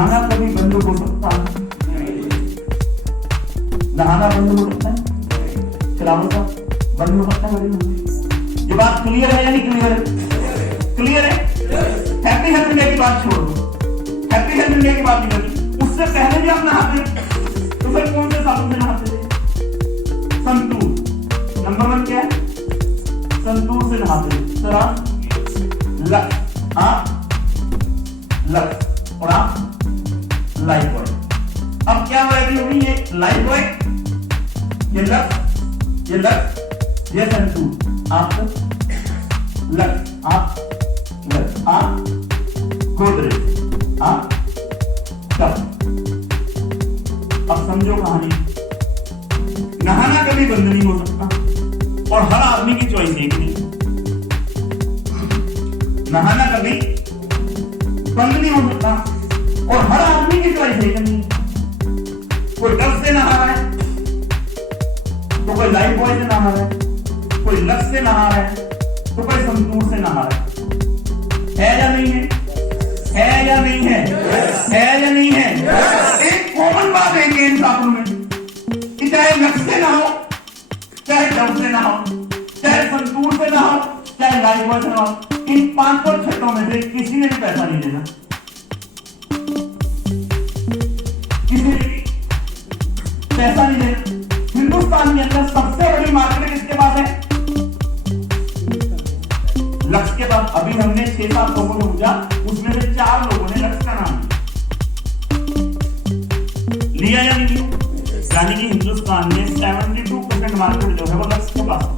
नहाना कभी बंद हो सकता है? नहाना बंद हो सकता है? चलाओ का बंद हो सकता है? ये बात क्लियर है या नहीं क्लियर है? क्लियर है। हैप्पी हेल्थ इंडिया की बात छोड़ दो, हैप्पी हेल्थ इंडिया की बात नहीं करनी। उससे पहले भी हम नहाते तो फिर कौन से साबुन से नहाते थे? संतूर। नंबर 1 क्या है? संतूर से नहाते थे। सर आप लक्स, लक्स और आप लाइफबॉय। अब क्या वैरायटी होगी? ये लाइफबॉय, ये लक्स, ये संतूर। आप लक्स, आप लक्स, आप गोदरेज, आप कप। अब समझो कहानी। नहाना कभी बंद नहीं हो सकता और हर आदमी की चॉइस है कि नहीं। नहाना कभी बंद नहीं हो सकता और हर आदमी की चॉइस है कि नहीं। कोई डव से नहा रहा है तो कोई लाइफ बॉय से नहा रहा है, कोई लक्स से नहा रहा है तो कोई संतूर से नहा रहा है या नहीं है? है या नहीं है? है या नहीं है? एक कॉमन बात है कि इन साबुन में कि चाहे लक्स से नहाओ, चाहे डव से नहाओ, चाहे संतूर से नहाओ, चाहे लाइफ बॉय से नहाओ, इन 5 छठों में से किसी ने भी पैसा नहीं देना। किसी ने भी पैसा नहीं देना। हिंदुस्तान के अंदर सबसे बड़ी मार्केट किसके पास है? लक्स के पास। अभी हमने 6-7 लोगों को पूछा, उसमें से 4 लोगों ने लक्स का नाम लिया या नहीं लिया? यानी कि हिंदुस्तान में 72% मार्केट जो है वो लक्स के पास है।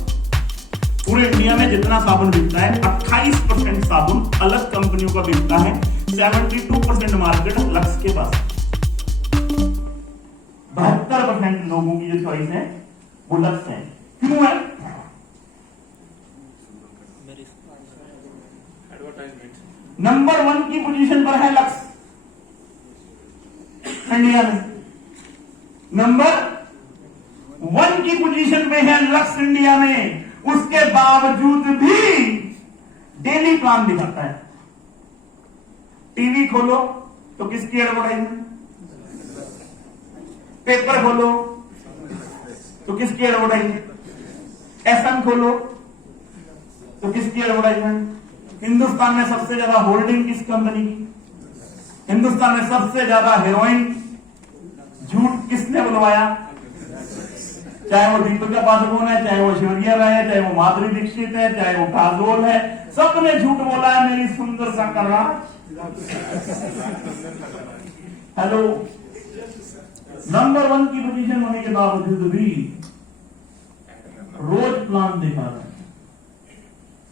पूरे इंडिया में जितना साबुन बिकता है 28% साबुन अलग कंपनियों का बिकता है। 72% मार्केट लक्स के पास। 72% लोगों की जो चॉइस है वो लक्स है। क्यों है? नंबर 1 की पोजीशन पर है लक्स इंडिया में। नंबर 1 की पोजीशन पे है लक्स इंडिया में। उसके बावजूद भी डेली प्लान दिखाता है। टीवी खोलो तो किसकी एडवर्टाइजमेंट? पेपर खोलो तो किसकी एडवर्टाइजमेंट? एफएम खोलो तो किसकी एडवर्टाइजमेंट? हिंदुस्तान में सबसे ज्यादा होल्डिंग किस कंपनी की? हिंदुस्तान में सबसे ज्यादा हीरोइन झूठ किसने बुलवाया? चाहे वो दीपिका पादुकोण है, चाहे वो ऐश्वर्या राय है, चाहे वो माधुरी दीक्षित है, चाहे वो काजोल है, सबने झूठ बोला है मेरी सुंदरता का राज। हेलो, नंबर 1 की पोजीशन होने के बावजूद भी रोज प्लान दिखा रहा है,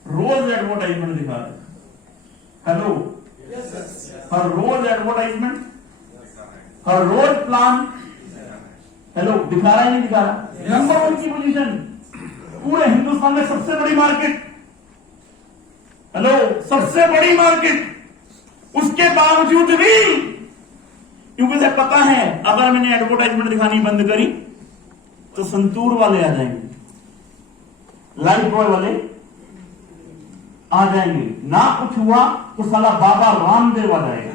रोज एडवर्टाइजमेंट दिखा रहा है। हेलो, हर रोज एडवर्टाइजमेंट, हर रोज प्लान। हेलो, दिखा रहा है नहीं दिखा रहा? नंबर 1 की पोजीशन, पूरे हिंदुस्तान में सबसे बड़ी मार्केट। हेलो, सबसे बड़ी मार्केट। उसके बावजूद भी, क्योंकि उसे पता है अगर मैंने एडवर्टाइजमेंट दिखानी बंद करी तो संतूर वाले आ जाएंगे, लाइफ बॉय वाले आ जाएंगे, ना कुछ हुआ तो साला बाबा रामदेव आ जाएगा।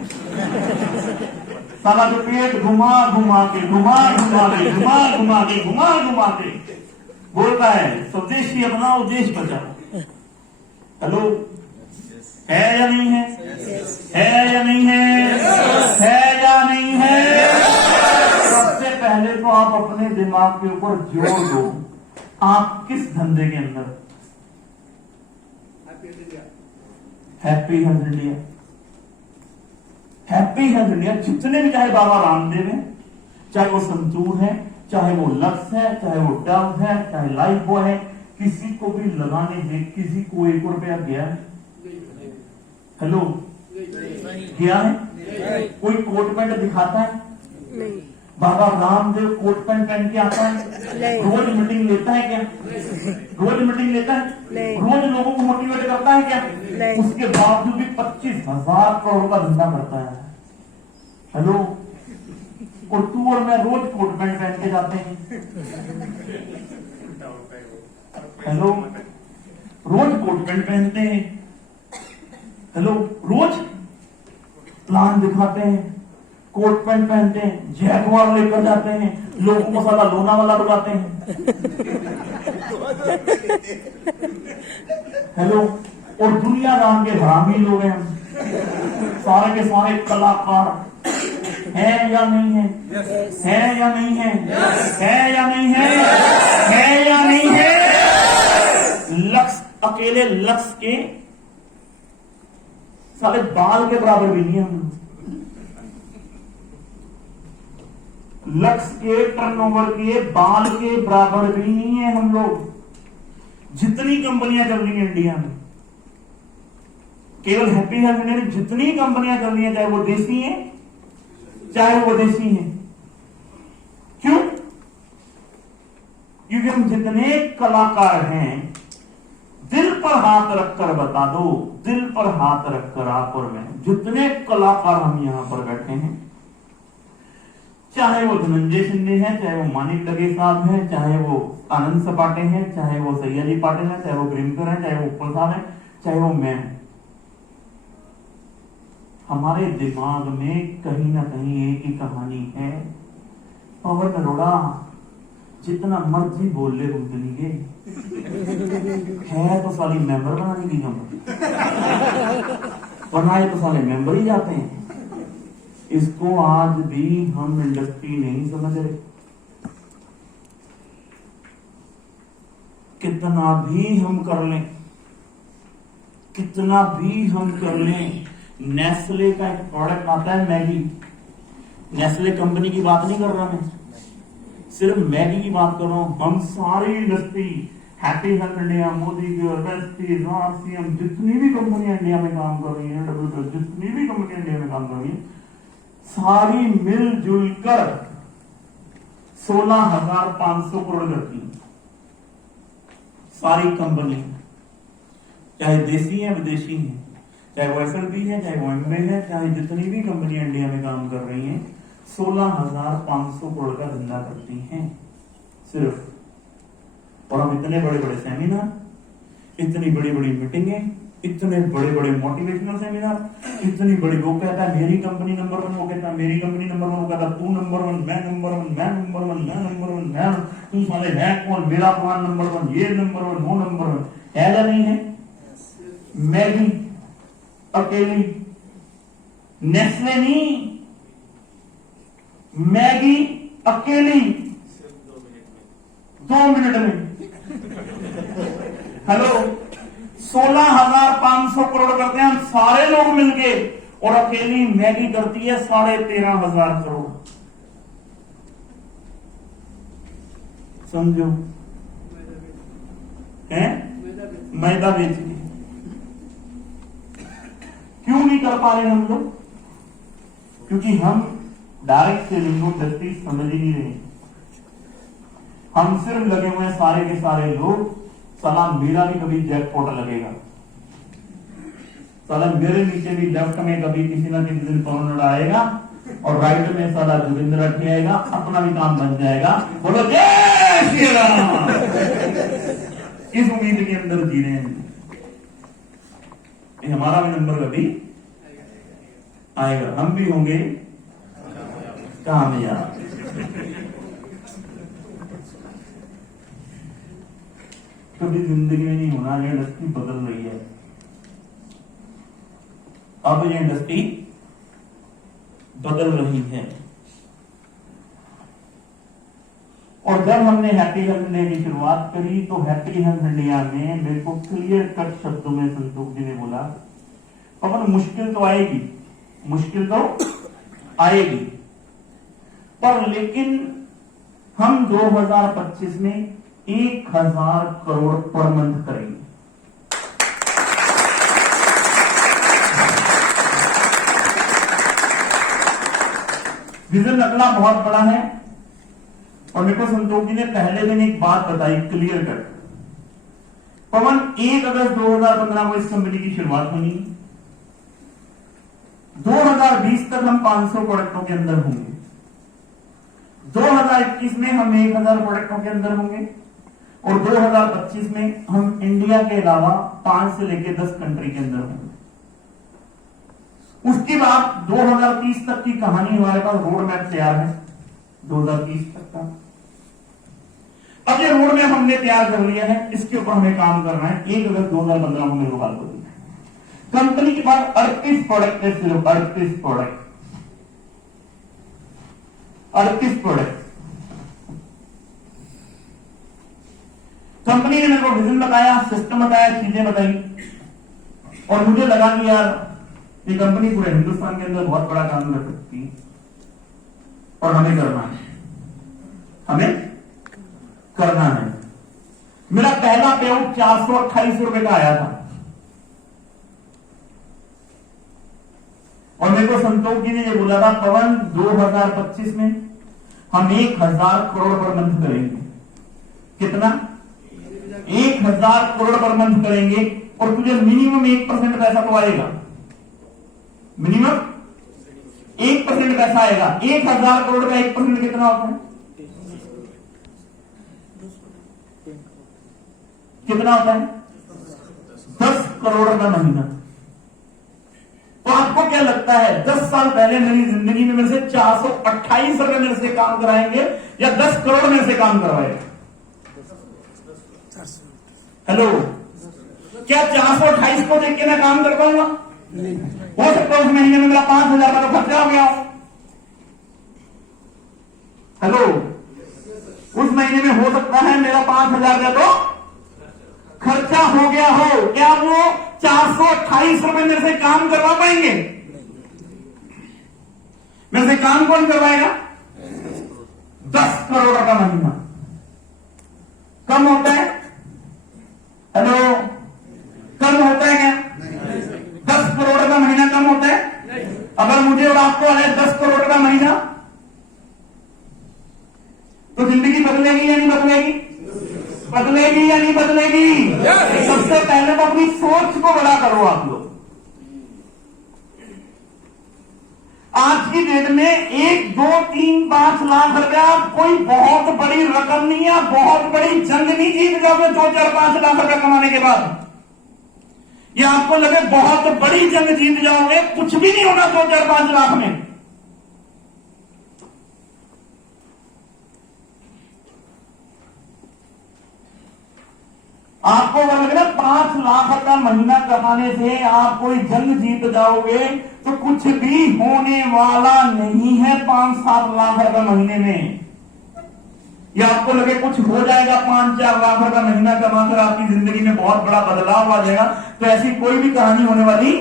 साला जो पेट घुमा घुमा के बोलता है स्वदेशी अपनाओ देश बचाओ। हेलो, है या नहीं है? है या नहीं है? है या नहीं है? सबसे पहले तो आप अपने दिमाग के ऊपर जोर दो, आप किस धंधे के अंदर? Happy health India. Happy health India जितने भी, चाहे बाबा रामदेव है, चाहे वो संतूर है, चाहे वो लक्स है, चाहे वो डव है, चाहे लाइफ बॉय है, किसी को भी लगाने दे, किसी को 1 रुपया गया है? हेलो, गया है? कोई कोट पैंट दिखाता है? नहीं। बाबा रामदेव कोट पैंट पहन के आता है? रोज मीटिंग लेता है क्या? रोज मीटिंग लेता है? रोज लोगों को मोटिवेट करता है क्या? उसके बावजूद भी 25,000 करोड़ का धंधा करता है। हेलो, और तू और मैं रोज कोट पैंट पहन के जाते हैं। हेलो, रोज कोट पैंट पहनते हैं। हेलो, रोज प्लान दिखाते हैं, कोट पैंट पहनते हैं, जैगवार लेकर जाते हैं, लोगों को साला लोनावाला बुलाते हैं। हेलो, और दुनिया जान के हरामी लोग हैं हम, सारे के सारे कलाकार हैं या नहीं है? है या नहीं है? है या नहीं है? है या नहीं है? लक्ष्य, अकेले लक्ष्य के साले बाल के बराबर भी नहीं है हम। लक्ष्य के टर्नओवर के बाल के बराबर भी नहीं है हम लोग। जितनी कंपनियां चल रही हैं इंडिया में, केवल हैप्पी हेल्थ इंडिया में जितनी कंपनियां चल रही हैं, चाहे वो देसी हैं चाहे वो विदेशी हैं, क्यों? क्योंकि हम जितने कलाकार हैं, दिल पर हाथ रखकर बता दो, दिल पर हाथ रखकर आप और मैं, जितने कलाकार हम यहां पर बैठे हैं, चाहे वो धनंजय शिंदे हैं, चाहे वो मानिक लगे साहब हैं, चाहे वो आनंद सपाटे हैं, चाहे वो सैयदी पाटिल हैं, चाहे वो ग्रिमकर हैं, चाहे वो उपल साहब हैं, चाहे वो मैं, हमारे दिमाग में कहीं ना कहीं एक ही कहानी है। पवन अरोड़ा जितना मर्जी बोल ले गुंदली है तो साली मेंबर बनाने की कंपनी, बनाए तो साले मेंबर ही जाते हैं। इसको आज भी हम इंडस्ट्री नहीं समझ रहे। कितना भी हम कर लें, कितना भी हम कर लें, नेस्ले का एक प्रोडक्ट आता है मैगी, नेस्ले कंपनी की बात नहीं कर रहा मैं, सिर्फ मैगी की बात कर रहा हूं। हम सारी industry, happy health India, Modi Vestige, RCM, जितनी भी कंपनियां इंडिया में काम कर रही हैं, जितनी भी कंपनियां इंडिया में काम कर रही हैं, सारी मिलजुल कर 16,500 करोड़ करती हैं। सारी कंपनी, चाहे देसी है विदेशी है, चाहे वो एसएलबी है, चाहे वो एमवे है, चाहे जितनी भी कंपनियां इंडिया में काम कर रही हैं, 16,500 करोड़ का धंधा करती हैं सिर्फ। और हम इतने बड़े बड़े सेमिनार, इतनी बड़ी बड़ी मीटिंगें, इतने बड़े बड़े मोटिवेशनल सेमिनार, इतनी बड़ी, वो कहता है मेरी कंपनी नंबर 1, वो कहता है मेरी कंपनी नंबर 1, वो कहता है तू नंबर 1, मैं नंबर 1, मैं नंबर 1, मैं नंबर 1, मैं, तू साले है कौन, मेरा प्लान नंबर 1, ये नंबर 1, वो नंबर 1 है या नहीं है? मैगी अकेली, नेस्ले नहीं, मैगी अकेली 2 मिनट में। हेलो, 16,500 करोड़ करते हैं हम सारे लोग मिलके, और अकेली मैगी करती है 13,500 करोड़। समझो, है मैदा बेच के। क्यों नहीं कर पा रहे हम लोग? क्योंकि हम डायरेक्ट सेलिंग को इंडस्ट्री समझ ही नहीं रहे। हम सिर्फ लगे हुए हैं सारे के सारे लोग, साला मेरा भी कभी जैकपॉट लगेगा, साला मेरे नीचे भी लेफ्ट में कभी किसी ना किसी दिन पवन उड़ाएगा, और राइट में साला जोगिंदर रखे आएगा, अपना भी काम बन जाएगा। बोलो जय श्री राम। इस उम्मीद के अंदर जी रहे हैं, हमारा भी नंबर कभी आएगा, हम भी होंगे कामयाब। कभी जिंदगी में नहीं होना। ये इंडस्ट्री बदल रही है, अब ये इंडस्ट्री बदल रही है। और जब हमने हैप्पी हेल्थ इंडिया की शुरुआत करी, तो हैप्पी हेल्थ इंडिया में मेरे को क्लियर कट शब्दों में संतोष जी ने बोला, पवन मुश्किल तो आएगी, मुश्किल तो आएगी, पर लेकिन हम 2025 में 1,000 करोड़ पर मंथ करेंगे। विजन अगला बहुत बड़ा है। और मेरे को संतोष जी ने पहले दिन एक बात बताई क्लियर कर, पवन 1 अगस्त 2015 को इस कंपनी की शुरुआत होनी, 2020 तक हम 500 प्रोडक्टों के अंदर होंगे, 2021 में हम 1,000 प्रोडक्टों के अंदर होंगे, और 2025 में हम इंडिया के अलावा 5 से लेकर 10 कंट्री के अंदर होंगे। उसके बाद 2030 तक की कहानी हमारे पास रोड मैप तैयार है, 2030 तक का। अब ये रोड मैप हमने तैयार कर लिया है, इसके ऊपर हमें काम करना है। 1 अगस्त 2015 को मेरे को बात होती है। कंपनी के पास 38 प्रोडक्ट है, सिर्फ 38 प्रोडक्ट, 38 प्रोडक्ट। कंपनी ने मेरे को विजन बताया, सिस्टम बताया, चीजें बताई, और मुझे लगा कि यार ये कंपनी पूरे हिंदुस्तान के अंदर बहुत बड़ा काम कर सकती है और हमें करना है, हमें करना है। मेरा पहला पे आउट 428 रुपए का आया था और मेरे को संतोष जी ने ये बोला था, पवन 2025 में हम 1000 करोड़ पर मंथ करेंगे। कितना? 1000 करोड़ पर मंथ करेंगे और तुझे मिनिमम 1% पैसा तो आएगा, मिनिमम 1% पैसा आएगा। 1000 करोड़ का 1% कितना होता है? कितना होता है? 10 करोड़ का महीना। तो आपको क्या लगता है 10 साल पहले मेरी जिंदगी में मेरे से 428 रुपए मेरे से काम कराएंगे या 10 करोड़ मेरे से काम करवाएंगे? हेलो, क्या 428 को देख के मैं काम कर पाऊंगा? हो सकता है उस महीने में मेरा 5000 का तो खर्चा हो गया हो। हेलो, उस महीने में हो सकता है मेरा 5000 का तो खर्चा हो गया हो। क्या वो 428 रुपए मेरे से काम करवा पाएंगे? मेरे से काम कौन करवाएगा? 10 करोड़ का महीना। कम होता है? हेलो, कम होता है क्या? 10 करोड़ का महीना कम होता है? अगर मुझे और आपको आए 10 करोड़ का महीना तो जिंदगी बदलेगी या नहीं बदलेगी? बदलेगी या नहीं बदलेगी? सबसे पहले तो अपनी सोच को बड़ा करो आप लोग। आज की डेट में 1, 2, 3, 5 लाख रुपया कोई बहुत बड़ी रकम नहीं है, बहुत बड़ी जंग नहीं जीत जाओगे 2, 4, 5 लाख रुपया कमाने के बाद। ये आपको लगे बहुत बड़ी जंग जीत जाओगे, कुछ भी नहीं होगा 2, 4, 5 लाख में। आपको अगर लग रहा 5 लाख का महीना कमाने से आप कोई जंग जीत जाओगे तो कुछ भी होने वाला नहीं है 5-7 लाख रुपए महीने में। या आपको लगे कुछ हो जाएगा 5-4 लाख रुपए महीना कमाकर आपकी जिंदगी में बहुत बड़ा बदलाव आ जाएगा, तो ऐसी कोई भी कहानी होने वाली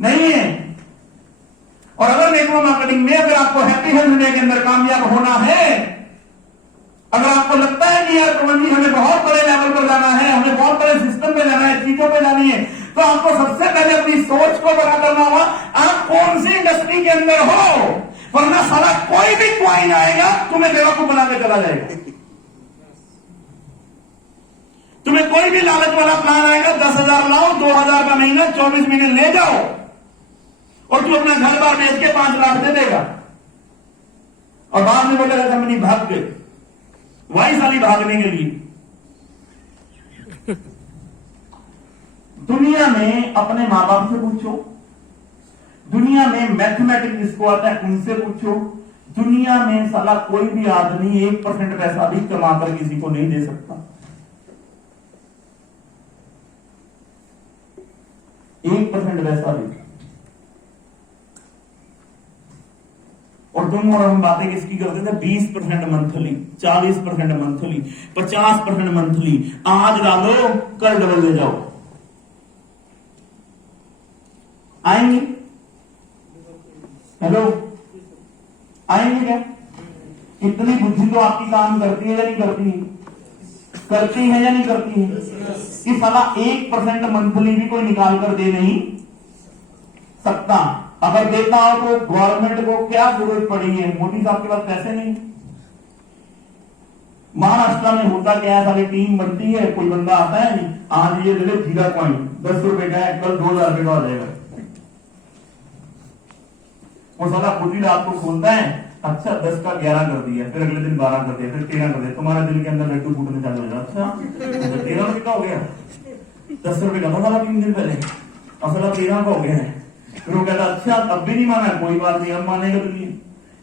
नहीं है। और अगर नेटवर्क मार्केटिंग में अगर आपको हैप्पी हेल्थ इंडिया के अंदर कामयाब होना है, अगर आपको लगता है कि यार पवन जी हमें बहुत बड़े लेवल पर जाना है, हमें बहुत बड़े सिस्टम पे जाना है, चीजों पे जानी है, तो आपको सबसे पहले अपनी सोच को बड़ा करना होगा। आप कौन सी इंडस्ट्री के अंदर हो, वरना सारा कोई भी क्वाइन आएगा तुम्हें बेवकूफ बना के चला जाएगा। तुम्हें कोई भी लालच वाला प्लान आएगा, 10,000 लाओ, 2,000 का महीना, 24 महीने ले जाओ और तू अपना घर बार बेच के 5 लाख दे देगा और बाद में बोलेगा कंपनी भाग गई। वही साली भागने के लिए। दुनिया में अपने मां बाप से पूछो, दुनिया में मैथमेटिक्स जिसको आता है उनसे पूछो, दुनिया में साला कोई भी आदमी 1% पैसा भी कमाकर किसी को नहीं दे सकता। 1% पैसा भी। और तुम और हम बातें किसकी करते थे? 20% मंथली, 40% मंथली, 50% मंथली। आज डालो, कल डबल ले जाओ। आएंगे? हेलो, आएंगे क्या? इतनी बुद्धि तो आपकी काम करती है या नहीं करती है? करती है या नहीं करती है? कि साला 1% मंथली भी कोई निकाल कर दे नहीं सकता। अगर देता हो तो गवर्नमेंट को क्या जरूरत पड़ी है? मोदी साहब के पास पैसे नहीं। महाराष्ट्र में होता क्या है, सारी टीम बनती है, कोई बंदा आता है, आज ये ले जीरा कॉइन 10 रुपए का है, कल 2,000 रुपए का हो जाएगा। वो साला खुद ही रात को खोलता है, अच्छा 10 का 11 कर दिया, फिर अगले दिन 12 कर दिया, फिर 13 कर दिया। तुम्हारा दिल के अंदर लड्डू फूटने चालू हो जाए। अच्छा 13 रुपए का हो गया, 10 रुपए का था साला 3 दिन पहले, और साला 13 का हो गया है। फिर वो कहता अच्छा तब भी नहीं माना, कोई बात नहीं अब मानेगा तो नहीं।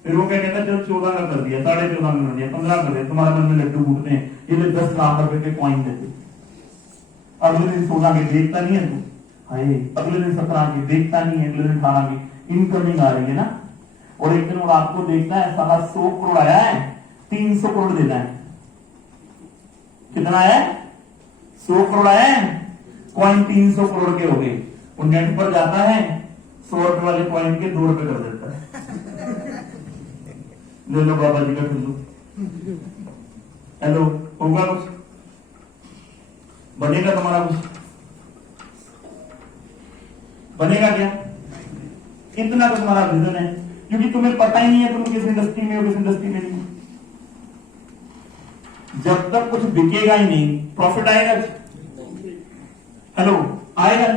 फिर वो क्या कहता चलो 14 का कर दिया, 14.5 कर दिया, 15 कर दिया, तुम्हारे मन में लड्डू फूटते हैं, ये लोग 10 लाख रुपए के कॉइन देते। अगले दिन 16 के देखता नहीं है तू, हाय अगले दिन 17 की देखता नहीं है, अगले दिन 18 की इनकमिंग आ रही है ना। और एक दिन वो रात को देखता है साला 100 करोड़ आया है, 300 करोड़ देना है। कितना है? 100 करोड़ आया है, कॉइन 300 करोड़ के हो गए। वो नेट पर जाता है, 100 रुपए वाले कॉइन के 2 रुपए कर देता है। ले लो बाबा जी का ठुल्लू। हेलो, होगा कुछ? बनेगा तुम्हारा कुछ? बनेगा क्या? इतना तो तुम्हारा विजन है, क्योंकि तुम्हें पता ही नहीं है तुम किस इंडस्ट्री में हो, किस इंडस्ट्री में नहीं। जब तक कुछ बिकेगा ही नहीं, प्रॉफिट आएगा? हेलो, आएगा?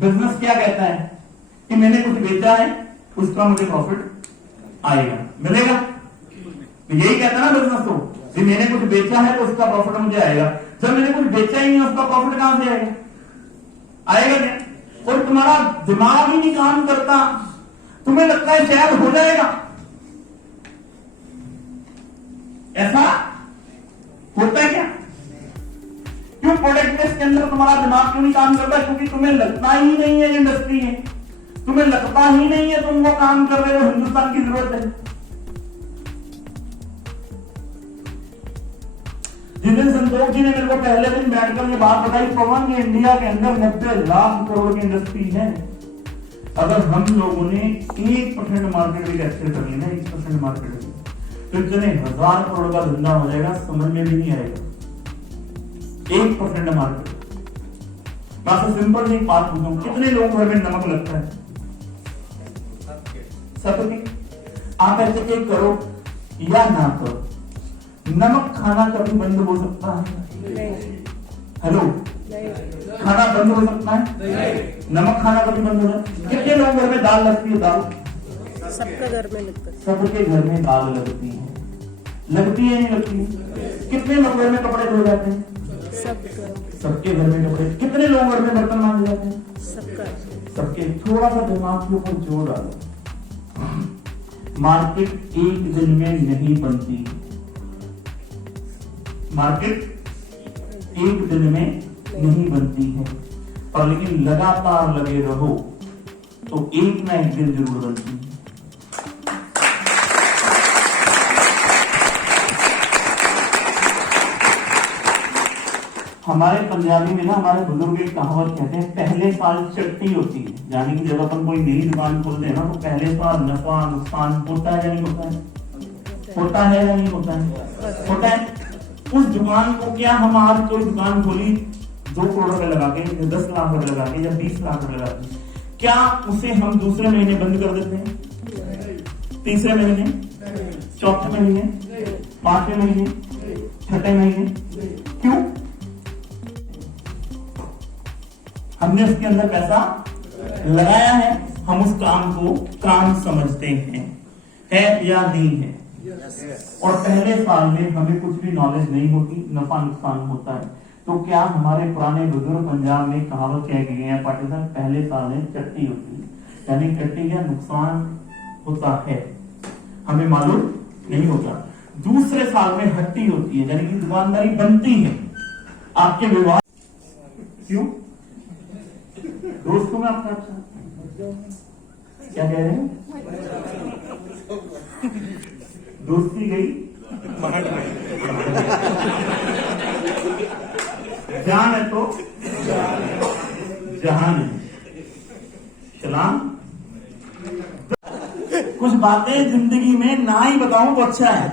बिजनेस क्या कहता है कि मैंने कुछ बेचा है, उसका मुझे प्रॉफिट आएगा, मिलेगा। तो यही कहता है ना बिजनेस तो, कि मैंने कुछ बेचा है तो उसका प्रॉफिट मुझे आएगा। जब मैंने कुछ बेचा ही नहीं, उसका प्रॉफिट कहां से आएगा? आएगा क्या? और तुम्हारा दिमाग ही नहीं काम करता, तुम्हें लगता है शायद हो जाएगा। ऐसा होता है क्या? क्यों प्रोडक्टनेस के अंदर तुम्हारा दिमाग क्यों नहीं काम करता? क्योंकि तुम्हें लगता ही नहीं है इंडस्ट्री है, तुम्हें लगता ही नहीं है तुम वो काम कर रहे हो हिंदुस्तान की जरूरत है। जिस दिन संतोष जी ने मेरे को पहले दिन बैठकर ये बात बताई, पवन ये इंडिया के अंदर 90 लाख करोड़ की इंडस्ट्री है, अगर हम लोगों ने 1% मार्केट भी कैप्चर कर लेना, 1% मार्केट भी, तो इतने 1000 करोड़ का धंधा हो जाएगा, समझ में भी नहीं आएगा। 1% मार्केट। मैं आपसे सिंपल सी बात पूछूं, कितने लोग घर में नमक लगता है? सबके। आप ऐसे एक करो या ना करो, नमक खाना कभी बंद हो सकता है? हेलो, खाना बंद हो सकता है? नमक खाना कभी बंद हो सकता है? कितने लोग घर में दाल लगती है? दाल सबके घर में लगता है। सबके घर में दाल लगती है, लगती है नहीं लगती है? कितने लोग घर में कपड़े धो जाते हैं? सबके घर में कपड़े। कितने लोग घर में बर्तन मांजे जाते हैं? सबके। थोड़ा सा दिमाग के ऊपर जोर डालो, मार्केट एक दिन में नहीं बनती, मार्केट एक दिन में नहीं बनती है, और लेकिन लगातार लगे रहो तो एक ना एक दिन जरूर बनती है। हमारे पंजाबी में ना हमारे बुजुर्ग एक कहावत कहते हैं, पहले साल चट्टी होती है, यानी कि जब अपन कोई नई दुकान खोलते हैं ना, तो पहले साल नफा नुकसान होता है या नहीं होता है? होता है या नहीं होता है? होता है। उस दुकान को क्या हम आज कोई दुकान खोली 2 करोड़ रुपए लगा के, 10 लाख रुपए लगा के या 20 लाख रुपए लगा के, क्या उसे हम दूसरे महीने बंद कर देते हैं? तीसरे महीने, चौथे महीने, 5वें महीने, 6ठे महीने? क्यों? हमने उसके अंदर पैसा लगाया है, हम उस काम को काम समझते हैं, है या नहीं है? और पहले साल में हमें कुछ भी नॉलेज नहीं होती, नफा नुकसान होता है। तो क्या हमारे पुराने बुजुर्ग पंजाब में कहावत कह गए हैं, पाकिस्तान पहले साल में चट्टी होती है, यानी चट्टी का नुकसान होता है, हमें मालूम नहीं होता। दूसरे साल में हट्टी होती है, यानी कि दुकानदारी बनती है, आपके विवाह। क्यों? दोस्तों में आपका अच्छा क्या कह रहे हैं? दोस्ती गई जान है तो जहान है। सलाम। कुछ बातें जिंदगी में ना ही बताऊं तो अच्छा है।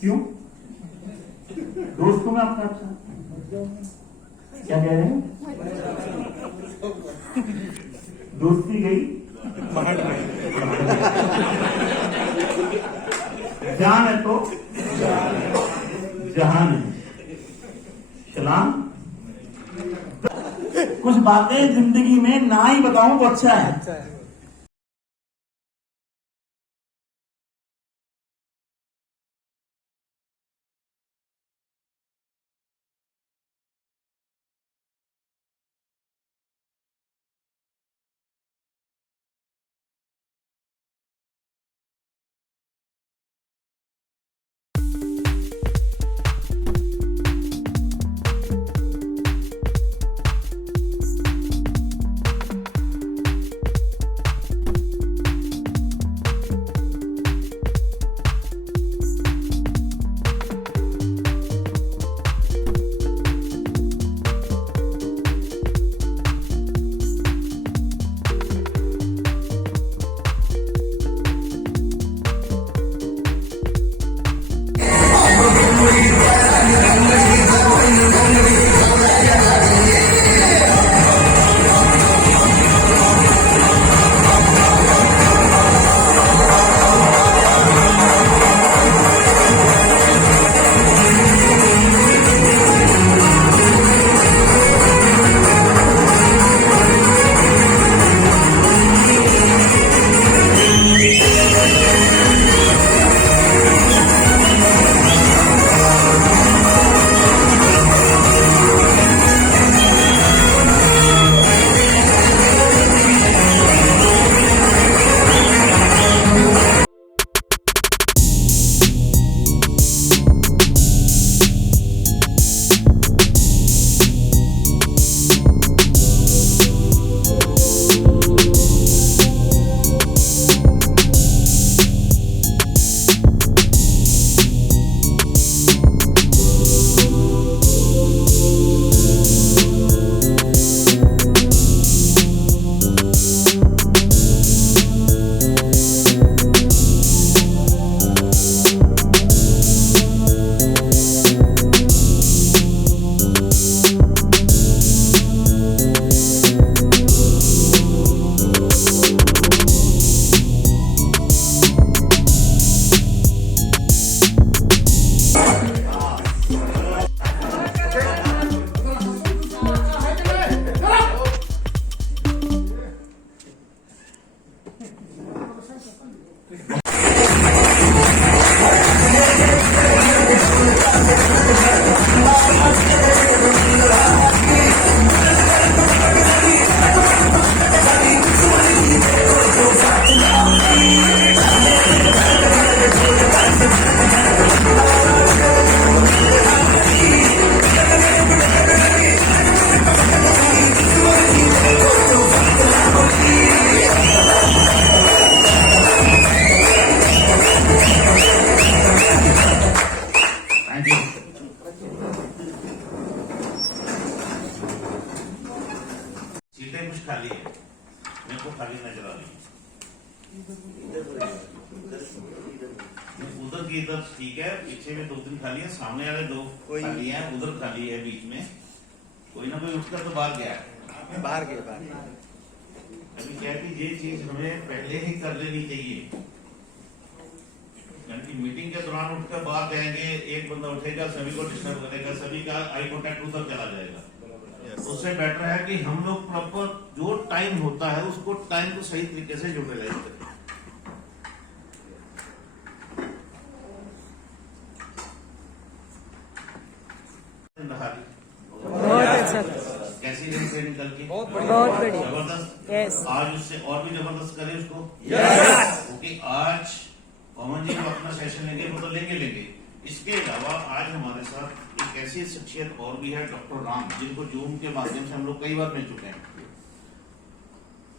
क्यों? दोस्तों में आपका अच्छा क्या कह रहे हैं? दोस्ती गई जान है तो जहान है। सलाम। कुछ बातें जिंदगी में ना ही बताऊं तो अच्छा है। सीटें कुछ खाली है, मेरे को खाली नजर आ रही है। उधर की इधर ठीक है, पीछे में 2-3 खाली है, सामने वाले 2 खाली हैं, उधर खाली है, बीच में कोई ना कोई उठकर तो बाहर गया है। बाहर गए। अभी क्या है कि ये चीज हमें पहले ही कर लेनी चाहिए, यानी कि मीटिंग के दौरान उठकर बाहर जाएंगे, एक बंदा उठेगा, सभी को डिस्टर्ब करेगा, सभी का आई कॉन्टेक्ट उधर चला जाएगा। उससे बेटर है कि हम लोग प्रॉपर जो टाइम होता है उसको टाइम को सही तरीके से यूटिलाइज करें। बहुत अच्छा, कैसी रही ट्रेनिंग कल की? बहुत बढ़िया, जबरदस्त। यस, आज उससे और भी जबरदस्त करें उसको। क्योंकि आज पवन जी को अपना सेशन लेंगे, वो तो लेंगे। इसके अलावा आज हमारे साथ एक ऐसी शख्सियत और भी है, डॉक्टर राम, जिनको जूम के माध्यम से हम लोग कई बार मिल चुके हैं।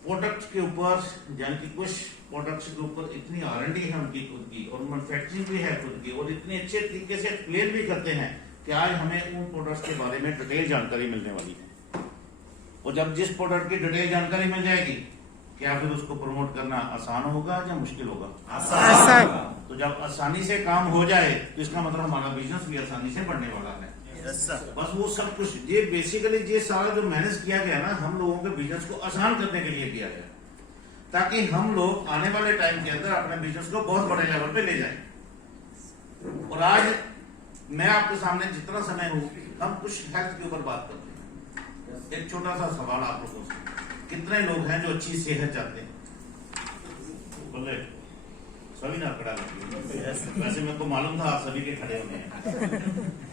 प्रोडक्ट्स के ऊपर, यानी कि कुछ प्रोडक्ट्स के ऊपर इतनी R&D है उनकी खुद की, और मैन्युफैक्चरिंग भी है खुद की, और इतने अच्छे तरीके से एक्सप्लेन भी करते हैं कि आज हमें उन प्रोडक्ट्स के बारे में डिटेल जानकारी मिलने वाली है। और जब जिस प्रोडक्ट की डिटेल जानकारी मिल जाएगी, क्या फिर उसको प्रमोट करना आसान होगा या मुश्किल होगा? आसान। तो जब आसानी से काम हो जाए तो इसका मतलब हमारा बिजनेस भी आसानी से बढ़ने वाला है। बस वो सब कुछ, ये बेसिकली ये सारा जो मैनेज किया गया ना, हम लोगों के बिजनेस को आसान करने के लिए किया गया, ताकि हम लोग आने वाले टाइम के अंदर अपने बिजनेस को बहुत बड़े लेवल पे ले जाएं। और आज मैं आपके सामने जितना समय हूं, हम कुछ हेल्थ के ऊपर बात करते हैं। एक छोटा सा सवाल आप लोगों से, कितने लोग हैं जो अच्छी सेहत चाहते हैं? बोले सभी ना खड़ा लगे। वैसे मेरे को मालूम था आप सभी के खड़े होने हैं,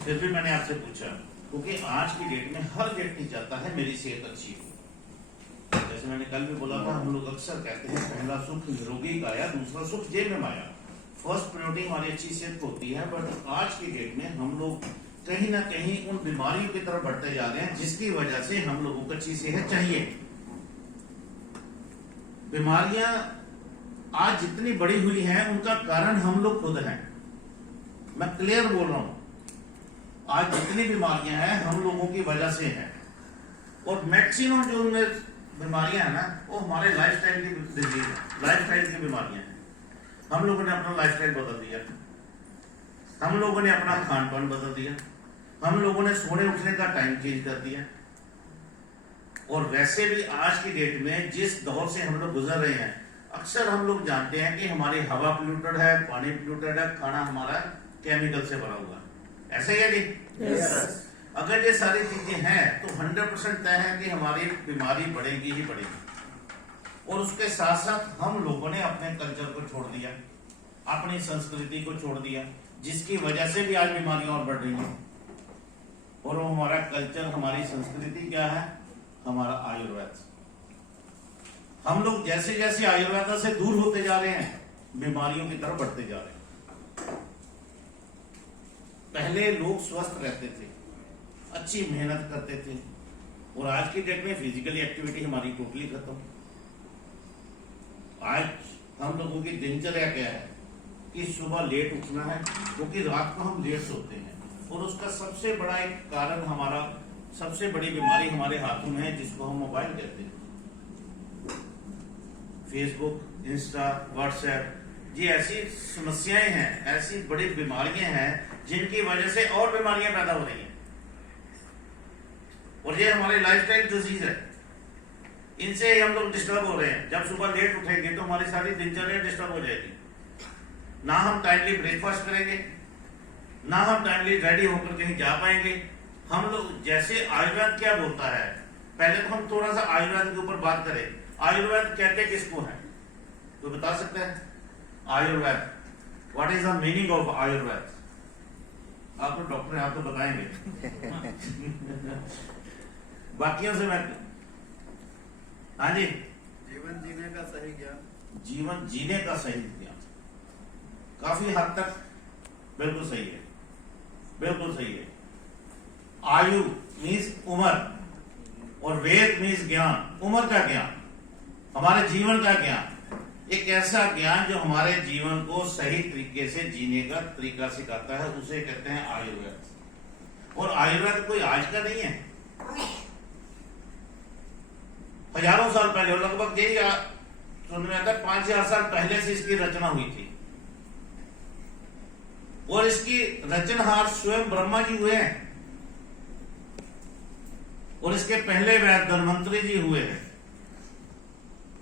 फिर भी मैंने आपसे पूछा, क्योंकि आज की डेट में हर व्यक्ति चाहता है मेरी सेहत अच्छी हो। जैसे मैंने कल भी बोला था, हम लोग अक्सर कहते हैं पहला सुख निरोगी काया, दूसरा सुख जेब में माया। फर्स्ट प्रायोरिटी हमारी अच्छी सेहत होती है, बट आज की डेट में हम लोग कहीं ना कहीं उन बीमारियों की तरफ बढ़ते जा रहे हैं, जिसकी वजह से हम लोगों को अच्छी सेहत चाहिए। बीमारियां आज जितनी बड़ी हुई हैं, उनका कारण हम लोग खुद हैं। मैं क्लियर बोल रहा हूं, आज जितनी बीमारियां हैं हम लोगों की वजह से हैं, और मैक्सिमम जो बीमारियां हैं ना, वो हमारे लाइफस्टाइल की डिजीज है, लाइफस्टाइल की बीमारियां हैं। हम लोगों ने अपना लाइफस्टाइल बदल दिया, हम लोगों ने अपना खान पान बदल दिया, हम लोगों ने सोने उठने का टाइम चेंज कर दिया। और वैसे भी आज की डेट में जिस दौर से हम लोग गुजर रहे हैं, अक्सर हम लोग जानते हैं कि हमारी हवा पोल्यूटेड है, पानी पोल्यूटेड है, खाना हमारा केमिकल से भरा हुआ है। ऐसा ही है जी? Yes. अगर ये सारी चीजें हैं तो 100% तय है कि हमारी बीमारी बढ़ेगी ही बढ़ेगी। और उसके साथ साथ हम लोगों ने अपने कल्चर को छोड़ दिया, अपनी संस्कृति को छोड़ दिया, जिसकी वजह से भी आज बीमारियां और बढ़ रही हैं। और वो हमारा कल्चर, हमारी संस्कृति क्या है? हमारा आयुर्वेद। हम लोग जैसे जैसे आयुर्वेद से दूर होते जा रहे हैं, बीमारियों की तरफ बढ़ते जा रहे हैं। पहले लोग स्वस्थ रहते थे, अच्छी मेहनत करते थे, और आज की डेट में फिजिकली एक्टिविटी हमारी टोटली खत्म। आज हम लोगों की दिनचर्या क्या है कि सुबह लेट उठना है, क्योंकि रात को हम लेट सोते हैं, और उसका सबसे बड़ा एक कारण, हमारा सबसे बड़ी बीमारी हमारे हाथों में है, जिसको हम मोबाइल कहते हैं। फेसबुक, इंस्टा, व्हाट्सएप, ये ऐसी समस्याएं हैं, ऐसी बड़ी बीमारियां हैं, जिनकी वजह से और बीमारियां पैदा हो रही हैं। और ये हमारे लाइफस्टाइल डिजीज है, इनसे हम लोग डिस्टर्ब हो रहे हैं। जब सुबह लेट उठेंगे तो हमारी सारी दिनचर्या डिस्टर्ब हो जाएगी। ना हम टाइमली ब्रेकफास्ट करेंगे, ना हम टाइमली रेडी होकर कहीं जा पाएंगे। हम लोग, जैसे आयुर्वेद क्या बोलता है, पहले तो हम थोड़ा सा आयुर्वेद के ऊपर बात करें। आयुर्वेद कहते किसको है, तो बता सकते हैं? Ayurveda, what is the meaning of Ayurveda? आप तो डॉक्टर हैं, आप तो बताएंगे। बाकियों से मैं, हाँ जी, जीवन जीने का सही ज्ञान। जीवन जीने का सही ज्ञान काफी हद तक बिल्कुल सही है, बिल्कुल सही है। आयु मीन्स उम्र, और वेद मीन्स ज्ञान। उम्र का ज्ञान, हमारे जीवन का ज्ञान, एक ऐसा ज्ञान जो हमारे जीवन को सही तरीके से जीने का तरीका सिखाता है, उसे कहते हैं आयुर्वेद। और आयुर्वेद कोई आज का नहीं है, हजारों साल पहले, और लगभग यही सुनने में आता है 5000 साल पहले से इसकी रचना हुई थी। और इसकी रचनहार स्वयं ब्रह्मा जी हुए हैं, और इसके पहले वैद्य धन्वंतरी जी हुए हैं।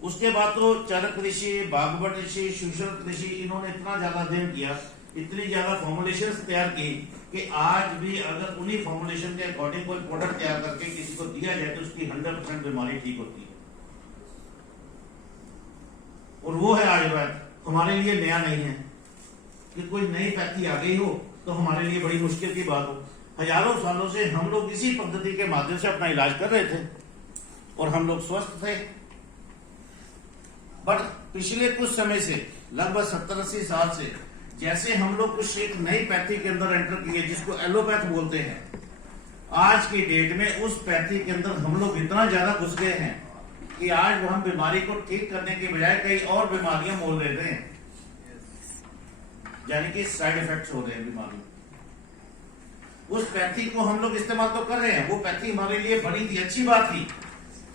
उसके बाद तो चरक ऋषि, भागवत ऋषि, सुश्रुत ऋषि, इन्होंने इतना ज्यादा अध्ययन किया, इतनी ज्यादा फॉर्मुलेशन तैयार की, कि आज भी अगर उन्हीं फॉर्मुलेशन के अकॉर्डिंग कोई प्रोडक्ट तैयार करके किसी को दिया जाए तो उसकी 100% बीमारी ठीक होती है। और वो है आयुर्वेद। हमारे लिए नया नहीं है कि कोई नई पैथी आ गई हो तो हमारे लिए बड़ी मुश्किल की बात हो। हजारों सालों से हम लोग इसी पद्धति के माध्यम से अपना इलाज कर रहे थे, और हम लोग स्वस्थ थे। बट पिछले कुछ समय से, लगभग 70-80 साल से, जैसे हम लोग कुछ एक नई पैथी के अंदर एंटर किए, जिसको एलोपैथ बोलते हैं, आज की डेट में उस पैथी के अंदर हम लोग इतना ज्यादा घुस गए हैं कि आज हम बीमारी को ठीक करने के बजाय कई और बीमारियां मोल ले रहे हैं, यानी कि साइड इफेक्ट्स हो रहे हैं बीमारी। उस पैथी को हम लोग इस्तेमाल तो कर रहे हैं, वो पैथी हमारे लिए बड़ी थी, अच्छी बात थी,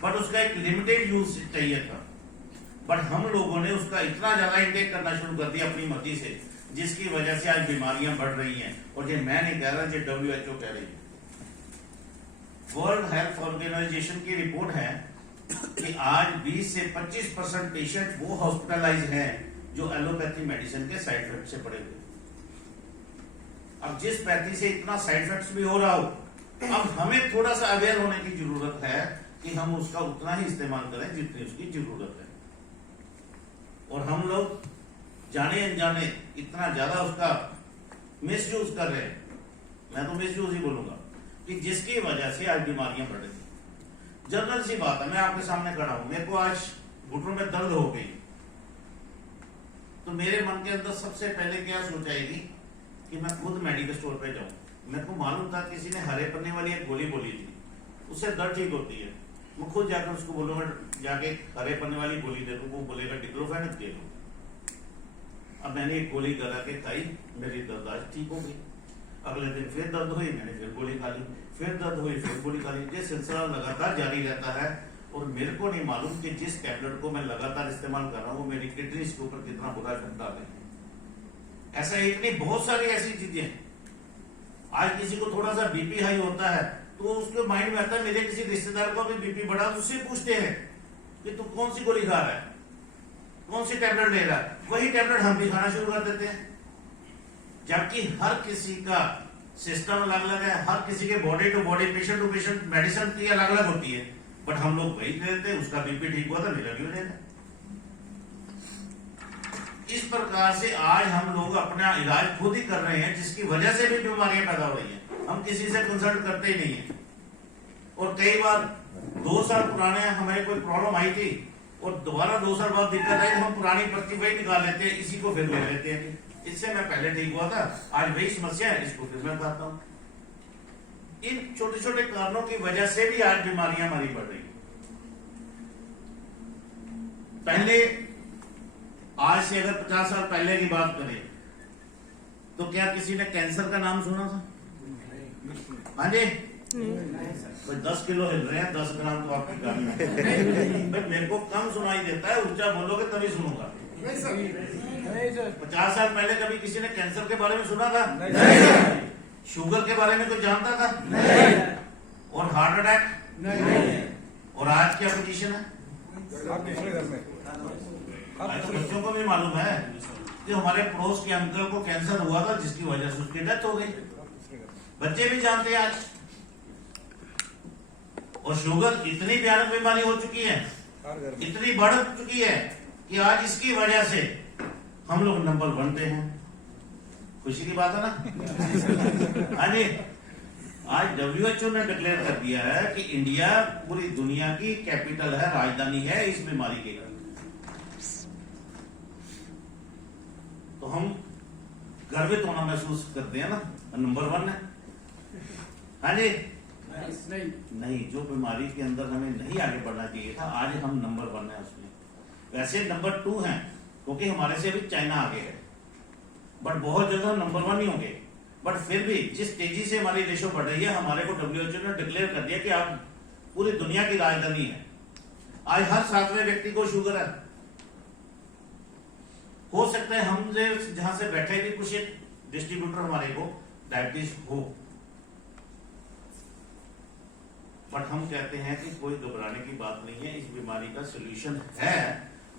बट उसका एक लिमिटेड यूज चाहिए था। बट हम लोगों ने उसका इतना ज्यादा इंटेक करना शुरू कर दिया अपनी मर्जी से, जिसकी वजह से आज बीमारियां बढ़ रही हैं। और ये मैं नहीं कह रहा, ये WHO कह रही है। वर्ल्ड हेल्थ ऑर्गेनाइजेशन की रिपोर्ट है कि आज 20 से 25% पेशेंट वो हॉस्पिटलाइज हैं जो एलोपैथी मेडिसिन के साइड इफेक्ट से पड़े हुए। अब जिस पैथी से इतना साइड इफेक्ट्स भी हो रहा हो, अब हमें थोड़ा सा अवेयर होने की जरूरत है कि हम उसका उतना ही इस्तेमाल करें जितनी उसकी जरूरत है। और हम लोग जाने अनजाने इतना ज्यादा उसका मिसयूज कर रहे हैं, मैं तो मिसयूज ही बोलूंगा, कि जिसकी वजह से आज बीमारियां बढ़ रही हैं। जनरल सी बात है, मैं आपके सामने खड़ा हूं, मेरे को आज घुटनों में दर्द हो गई, तो मेरे मन के अंदर सबसे पहले क्या सोच आएगी कि मैं खुद मेडिकल स्टोर पे जाऊं। मेरे को मालूम था किसी ने हरे पन्ने वाली एक गोली बोली थी, उससे दर्द ठीक होती है, मैं खुद जाकर उसको बोलूंगा जाके हरे पन्ने वाली गोली दे दो, वो बोलेगा डिक्लोफेनेक दे दो। अब मैंने एक गोली गला के खाई, मेरी दर्द आज ठीक हो गई। अगले दिन फिर दर्द हुई, मैंने फिर गोली खा ली, फिर दर्द हुई, फिर गोली खा ली। ये सिलसिला लगातार जारी रहता है और मेरे को नहीं मालूम कि जिस टैबलेट को मैं लगातार इस्तेमाल कर रहा हूँ वो मेरी किडनीज के ऊपर कितना बुरा इफेक्ट डाल रही है। ऐसा एक नहीं, बहुत सारी ऐसी चीजें। आज किसी को थोड़ा सा बीपी हाई होता है तो उसके माइंड में आता है मेरे किसी रिश्तेदार को भी बीपी बढ़ा, तो उससे पूछते हैं कि तू कौन सी गोली खा रहा है, कौन सी टैबलेट ले रहा है। वही टैबलेट हम भी खाना शुरू कर देते हैं, जबकि हर किसी का सिस्टम अलग अलग है, हर किसी के body to body, patient to patient medicine की अलग अलग होती है, बट हम लोग वही लेते हैं। उसका बीपी ठीक हुआ था, मेरा भी लेना। इस प्रकार से आज हम लोग अपना इलाज खुद ही कर रहे हैं, जिसकी वजह से भी बीमारियां पैदा हो रही हैं। हम किसी से कंसल्ट करते ही नहीं है। और कई बार 2 साल पुराने हमें कोई प्रॉब्लम आई थी और दोबारा 2 साल बाद दिक्कत आई तो हम पुरानी पर्ची वही निकाल लेते हैं, इसी को फिर ले लेते हैं कि इससे मैं पहले ठीक हुआ था, आज वही समस्या है, इसको फिर मैं खाता हूं। इन छोटे छोटे कारणों की वजह से भी आज बीमारियां हमारी बढ़ रही है। पहले आज से अगर 50 साल पहले की बात करें तो क्या किसी ने कैंसर का नाम सुना था? हाँ जी, कोई 10 किलो हिल रहे हैं, 10 ग्राम तो आपकी कमी है। भाई मेरे को कम सुनाई देता है, ऊंचा बोलोगे तभी सुनूंगा। 50 साल पहले कभी किसी ने कैंसर के बारे में सुना था? नहीं। शुगर के बारे में कोई जानता था? नहीं। और हार्ट अटैक? नहीं। और आज क्या पोजीशन है? आज तो बच्चों को भी मालूम है कि हमारे पड़ोस के अंकल को कैंसर हुआ था, जिसकी वजह से उसकी डेथ हो गई। बच्चे भी जानते हैं आज। और शुगर इतनी भयानक बीमारी हो चुकी है, इतनी बढ़ चुकी है कि आज इसकी वजह से हम लोग नंबर 1 पे हैं। खुशी की बात है ना? हाँ जी, आज WHO ने डिक्लेयर कर दिया है कि इंडिया पूरी दुनिया की कैपिटल है, राजधानी है इस बीमारी के। तो हम गर्वित होना महसूस करते हैं ना, नंबर 1 है। हाँ जी, नहीं, जो बीमारी के अंदर हमें नहीं आगे बढ़ना चाहिए था, आज हम नंबर 1 है उसमें। वैसे नंबर 2 है क्योंकि हमारे से भी चाइना आगे है, बट बहुत जल्द हम नंबर 1 ही होंगे। बट फिर भी जिस तेजी से हमारी रेशो बढ़ रही है, हमारे को WHO ने डिक्लेयर कर दिया कि आप पूरी दुनिया की राजधानी है। आज हर 7वें व्यक्ति को शुगर है। हो सकता है हम जहां से बैठे भी कुछ डिस्ट्रीब्यूटर हमारे को डायबिटीज हो, बट हम कहते हैं कि कोई घबराने की बात नहीं है, इस बीमारी का सोल्यूशन है,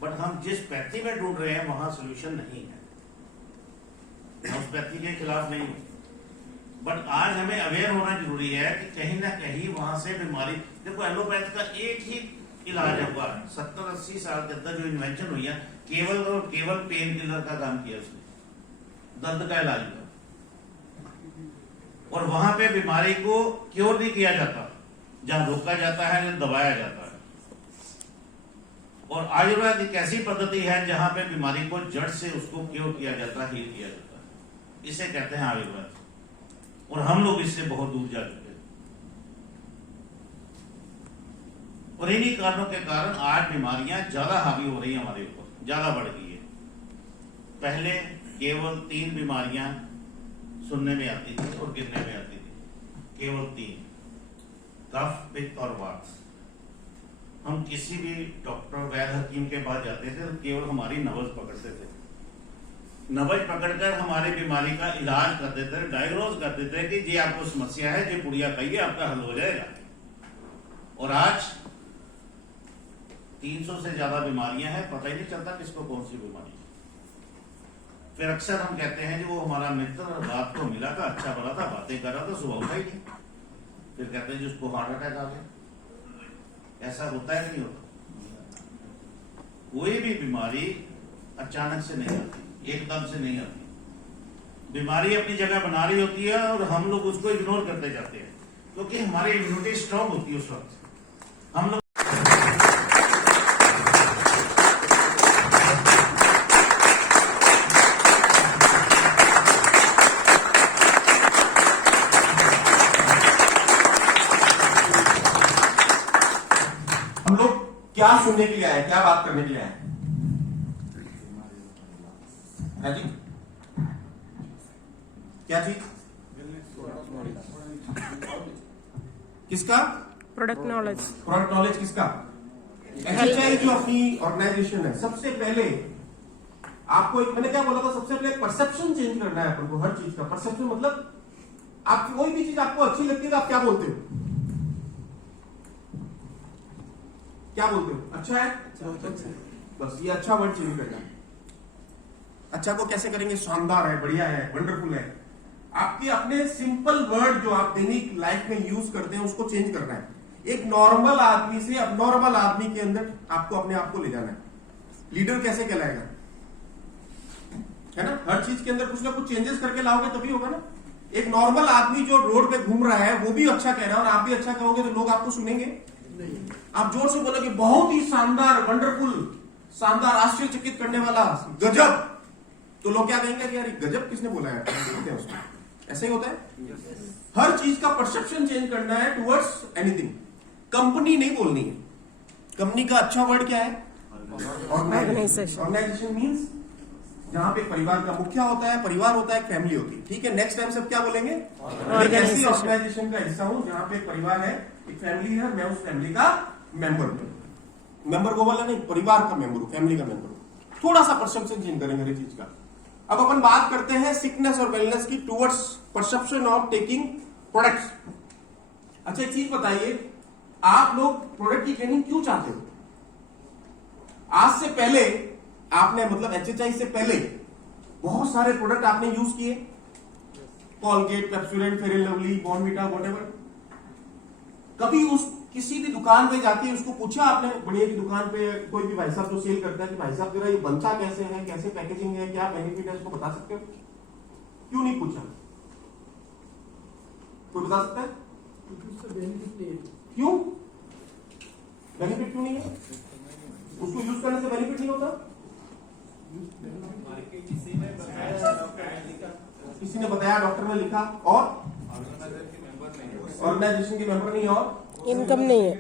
बट हम जिस पैथी में ढूंढ रहे हैं वहां सोल्यूशन नहीं है। मैं उस पैथी के खिलाफ नहीं हूं, बट आज हमें अवेयर होना जरूरी है कि कहीं ना कहीं वहां से बीमारी। देखो, एलोपैथ का एक ही इलाज हुआ है 70-80 साल के अंदर, जो इन्वेंशन हुई है, केवल और केवल पेन किलर का काम किया उसने, दर्द का इलाज हुआ। और वहां पे बीमारी को क्योर नहीं किया जाता, जहां रोका जाता है या दबाया जाता है। और आयुर्वेद एक ऐसी पद्धति है जहां पे बीमारी को जड़ से उसको क्योर किया जाता है, हील किया जाता है। इसे कहते हैं आयुर्वेद। और हम लोग इससे बहुत दूर जा चुके हैं। और इन्हीं कारणों के कारण आज बीमारियां ज्यादा हावी हो रही है, हमारे ऊपर ज्यादा बढ़ गई है। पहले केवल 3 बीमारियां सुनने में आती थी और गिनने में आती थी, केवल 3, कफ, पित्त और वात। हम किसी भी डॉक्टर वैद्य हकीम के पास जाते थे तो केवल हमारी नब्ज पकड़ते थे, नब्ज पकड़कर हमारी बीमारी का इलाज कर देते थे, डायग्नोज कर देते थे कि ये आपको समस्या है, ये पुड़िया खाइए आपका हल हो जाएगा। और आज 300 से ज्यादा बीमारियां हैं, पता ही नहीं चलता किसको कौन सी बीमारी। फिर अक्सर हम कहते हैं कि वो हमारा मित्र रात को मिला था, अच्छा भला था, बातें कर रहा था, सुबह उठा ही नहीं। फिर कहते हैं जिसको हार्ट अटैक आ गया। ऐसा होता है कि नहीं होता? कोई भी बीमारी अचानक से नहीं आती, एकदम से नहीं आती। बीमारी अपनी जगह बना रही होती है और हम लोग उसको इग्नोर करते जाते हैं, क्योंकि हमारी इम्यूनिटी स्ट्रांग होती है उस वक्त। हम लोग हम लोग क्या सुनने के लिए आए, क्या बात करने के लिए आए है जी? क्या चीज? किसका? Product knowledge. प्रोडक्ट नॉलेज किसका? एचएचआई जो अपनी ऑर्गेनाइजेशन है, सबसे पहले आपको एक, मैंने क्या बोला था, सबसे पहले परसेप्शन चेंज करना है अपन को हर चीज का। परसेप्शन मतलब आप कोई भी चीज आपको अच्छी लगती है तो आप क्या बोलते हो? क्या बोलते हो? अच्छा है, बस ये अच्छा वर्ड चेंज करना है। अच्छा को कैसे करेंगे? शानदार है, बढ़िया है, वंडरफुल है। आपके अपने सिंपल वर्ड जो आप दैनिक लाइफ में यूज करते हैं उसको चेंज करना है। एक नॉर्मल आदमी से अब नॉर्मल आदमी के अंदर आपको अपने आप को ले जाना है। लीडर कैसे कहलाएगा, है ना? हर चीज के अंदर कुछ ना कुछ चेंजेस करके लाओगे तभी होगा ना। एक नॉर्मल आदमी जो रोड पे घूम रहा है वो भी अच्छा कह रहा है और आप भी अच्छा कहोगे तो लोग आपको सुनेंगे। आप जोर से बोलोगे बहुत ही शानदार, वंडरफुल, शानदार, आश्चर्यचकित करने वाला, गजब, तो लोग क्या कहेंगे कि यार गजब किसने बोला है? बोलते हैं उसको। ऐसे ही होता है। हर चीज का परसेप्शन चेंज करना है टुवर्ड्स एनीथिंग। कंपनी नहीं बोलनी है। कंपनी का अच्छा वर्ड क्या है? ऑर्गेनाइजेशन। ऑर्गेनाइजेशन मीन्स जहां पे परिवार का मुखिया होता है, परिवार होता है, एक फैमिली होती है। ठीक है, नेक्स्ट टाइम सब क्या बोलेंगे? एक ऐसी ऑर्गेनाइजेशन का हिस्सा हूं जहां पे एक परिवार है, एक फैमिली है, मैं उस फैमिली का मेंबर हूं। मेंबर को बोला नहीं, परिवार का मेंबर हूं, फैमिली का मेंबर हूं। थोड़ा सा परसेप्शन चेंज करेंगे हर चीज का। अब अपन बात करते हैं सिकनेस और वेलनेस की towards perception of taking products. अच्छा एक चीज बताइए, आप लोग प्रोडक्ट की ट्रेनिंग क्यों चाहते हो? आज से पहले आपने, मतलब एचएचआई से पहले बहुत सारे प्रोडक्ट आपने यूज किए, Colgate, Pepsodent, fair and lovely, Bournvita, whatever. कभी उस किसी भी दुकान पे जाके उसको पूछा आपने, बढ़िया की दुकान पे कोई भी भाई साहब जो सेल करता है कि भाई साहब तेरा ये बनता कैसे है, कैसे पैकेजिंग है, क्या बेनिफिट है, उसको बता सकते हो? क्यों नहीं पूछा? कोई बता सकता है? क्यों बेनिफिट क्यों नहीं है? उसको यूज करने से बेनिफिट नहीं होता? किसी ने बताया, डॉक्टर ने लिखा, और ऑर्गेनाइजेशन के मेंबर नहीं, और इनकम नहीं है,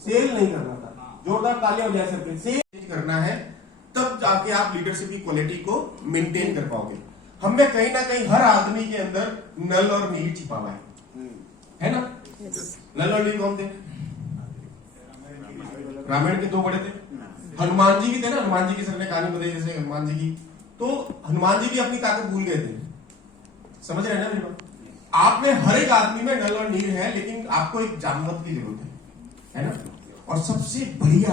सेल नहीं करना था। जोरदार तालियां हो जाए सबके। सेल करना है तब जाके आप लीडरशिप की क्वालिटी को मेंटेन कर पाओगे। हमें कहीं ना कहीं हर आदमी के अंदर नल और नील छिपा हुआ है ना? नल और नील कौन थे? रामायण के दो बड़े थे, हनुमान जी भी थे ना। हनुमान जी की सर ने कहानी बताई, जैसे हनुमान जी की, तो हनुमान जी भी अपनी ताकत भूल गए थे। समझ रहे हैं ना मेरी बात? आप में हर एक आदमी में नल और नील है, लेकिन आपको एक जामवंत की जरूरत है ना? और सबसे बढ़िया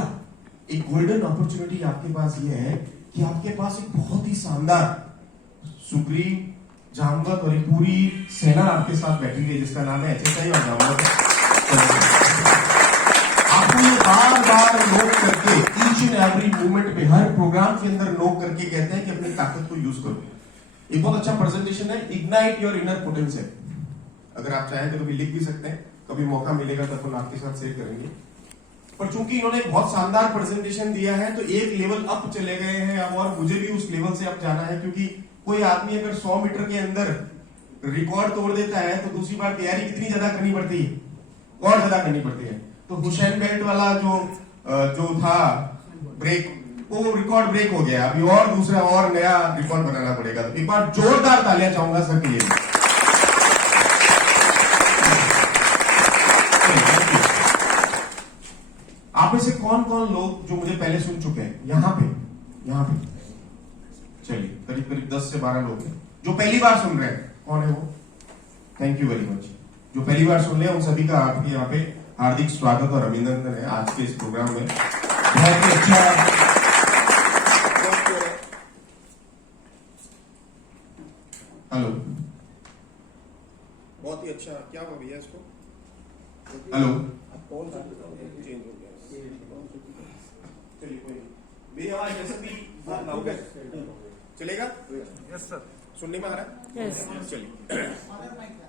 एक गोल्डन अपॉर्चुनिटी आपके पास ये है कि आपके पास एक बहुत ही शानदार सुग्रीव, जामवंत और एक पूरी सेना आपके साथ बैठी है जिसका नाम है एचएचआई और जामवंत। आपको ये बार बार नोट करके ईच एंड एवरी मूवमेंट पे, हर प्रोग्राम के अंदर नोट करके कहते हैं कि अपनी ताकत को यूज करो। एक बहुत अच्छा प्रेजेंटेशन है, इग्नाइट योर इनर पोटेंशियल। अगर आप चाहें तो कभी लिख भी सकते हैं, कभी मौका मिलेगा तो अपन आपके साथ शेयर करेंगे। पर चूंकि इन्होंने बहुत शानदार प्रेजेंटेशन दिया है तो एक लेवल अप चले गए हैं अब, और मुझे भी उस लेवल से अप जाना है, क्योंकि कोई आदमी अगर 100 मीटर के अंदर रिकॉर्ड तोड़ देता है तो दूसरी बार तैयारी कितनी ज्यादा करनी पड़ती है, और ज्यादा करनी पड़ती है। तो हुसैन बेल्ट वाला जो था ब्रेक, वो रिकॉर्ड ब्रेक हो गया, अभी और दूसरा और नया रिकॉर्ड बनाना पड़ेगा। तो एक बार जोरदार तालियां चाहूंगा सर के लिए। आप में से कौन कौन लोग जो मुझे पहले सुन चुके हैं यहाँ पे चलिए करीब करीब 10 से 12 लोग हैं जो पहली बार सुन रहे हैं। कौन है वो? Thank you very much. जो पहली बार सुन रहे हैं उन सभी का आपके यहाँ पे हार्दिक स्वागत और अभिनंदन है आज के इस प्रोग्राम में। बहुत ही अच्छा, हेलो, बहुत ही अच्छा क्या हुआ भैया इसको? हेलो चेंज हो गया, चलिए कोई नहीं भैया, आवाज जैसे भी चलेगा? यस सर, सुनने में आ रहा है? Yes. चलिए